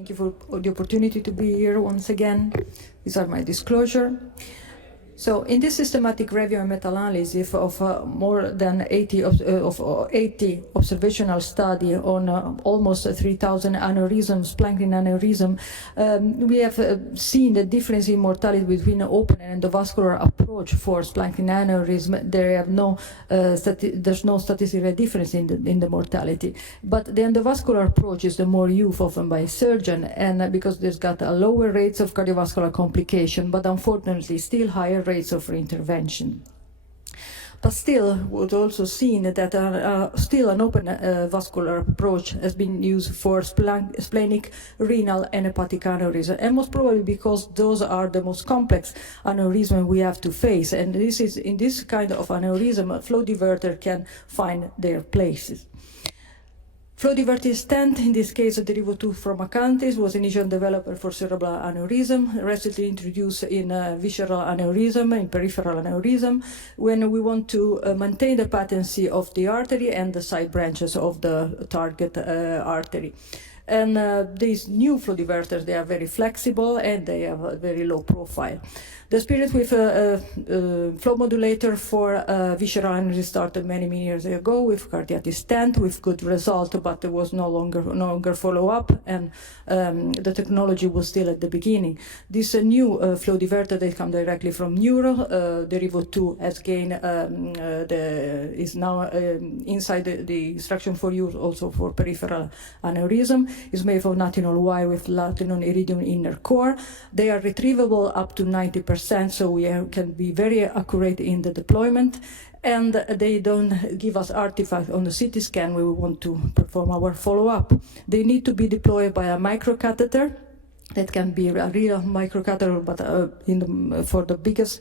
Thank you for the opportunity to be here once again. These are my disclosure. So in this systematic review and meta-analysis of more than 80 observational study on almost 3,000 aneurysms, Planck aneurysm, we have seen the difference in mortality between open and endovascular approach for Planck aneurysm. There's no statistical difference in the mortality, but the endovascular approach is the more used often by surgeon, and because there's got a lower rates of cardiovascular complication, but unfortunately still higher rates of intervention. But still, we've also seen that still an open vascular approach has been used for splenic, renal, and hepatic aneurysm, and most probably because those are the most complex aneurysm we have to face. And this is in this kind of aneurysm, a flow diverter can find their places. Flow diverter stent, in this case a derivative from acanthes, was initially developed for cerebral aneurysm, recently introduced in visceral aneurysm, in peripheral aneurysm, when we want to maintain the patency of the artery and the side branches of the target artery. And these new flow diverters, they are very flexible and they have a very low profile. The experience with flow modulator for visceral aneurysm started many years ago with cardiac stent with good result, but there was no longer follow-up, and the technology was still at the beginning. This new flow diverter, they come directly from Neuro. Derivative 2 has gained, is now inside the instruction for use also for peripheral aneurysm. Is made of natinol wire with lanthanum iridium inner core. They are retrievable up to 90%, so we can be very accurate in the deployment, and they don't give us artifact on the CT scan when we want to perform our follow-up. They need to be deployed by a microcatheter. That can be a real microcatheter, but for the biggest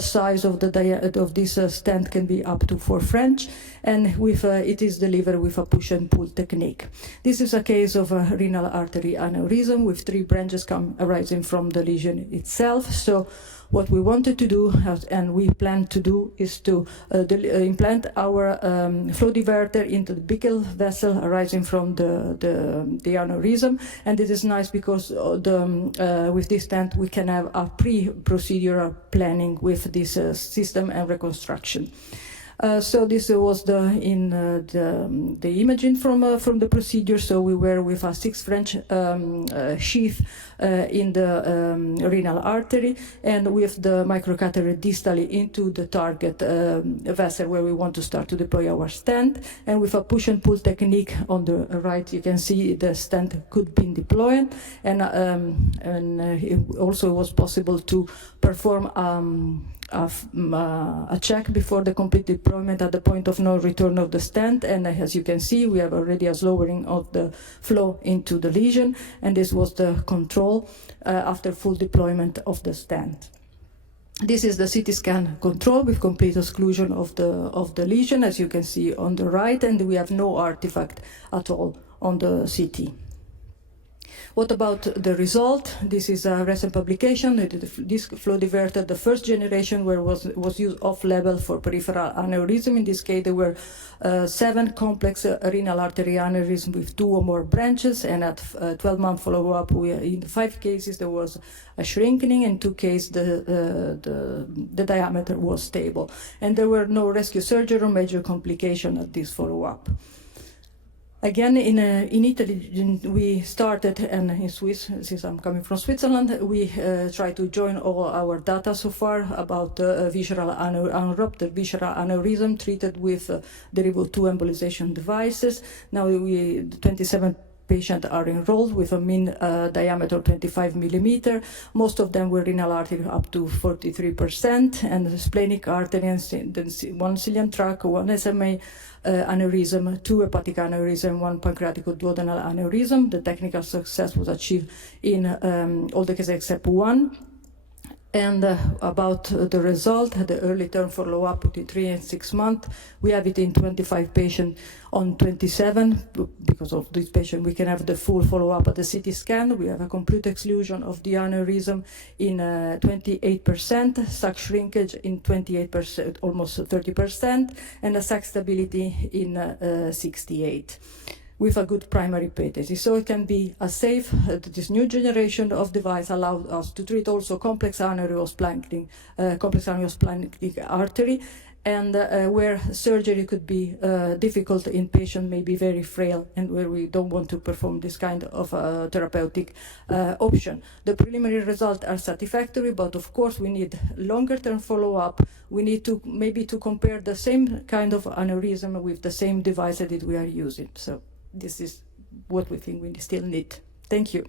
size of this stent can be up to 4 French, and it is delivered with a push and pull technique. This is a case of a renal artery aneurysm with 3 branches arising from the lesion itself. So what we wanted to do, and we plan to do, is to implant our flow diverter into the buccal vessel arising from the aneurysm. And it is nice because with this stent we can have a pre-procedural planning with this system and reconstruction. So this was the imaging from the procedure. So we were with a 6 French sheath in the renal artery, and with the microcatheter distally into the target vessel where we want to start to deploy our stent. And with a push and pull technique on the right, you can see the stent could be deployed, and it also was possible to perform a check before the complete deployment at the point of no return of the stent. And as you can see, we have already a lowering of the flow into the lesion, and this was the control after full deployment of the stent. This is the CT scan control with complete exclusion of the lesion, as you can see on the right, and we have no artifact at all on the CT. What about the result? This is a recent publication. This flow diverter, the first generation, where was used off-label for peripheral aneurysm. In this case, there were 7 complex renal artery aneurysm with 2 or more branches, and at 12-month follow-up, in 5 cases there was a shrinking. In 2 cases, the diameter was stable, and there were no rescue surgery or major complication at this follow-up. Again, in Italy, we started, and in Swiss, since I'm coming from Switzerland, we try to join all our data so far about visceral unruptured visceral aneurysm treated with derivative 2 embolization devices. Now 27 patients are enrolled with a mean diameter of 25 millimeter. Most of them were renal artery up to 43%, and the splenic artery, and 1 ciliary tract, 1 SMA aneurysm, 2 hepatic aneurysm, 1 pancreatic duodenal aneurysm. The technical success was achieved in all the cases except 1. And about the result, the early term follow-up between 3 and 6 months, we have it in 25 patients. On 27, because of this patient, we can have the full follow-up at the CT scan. We have a complete exclusion of the aneurysm in 28%, sac shrinkage in 28%, almost 30%, and a sac stability in 68%. with a good primary patency. So it can be a safe, this new generation of device allows us to treat also complex aneurysplenic artery, and where surgery could be difficult in patients, maybe very frail, and where we don't want to perform this kind of therapeutic option. The preliminary results are satisfactory, but of course we need longer term follow-up. We need to maybe to compare the same kind of aneurysm with the same device that we are using. So this is what we think we still need. Thank you.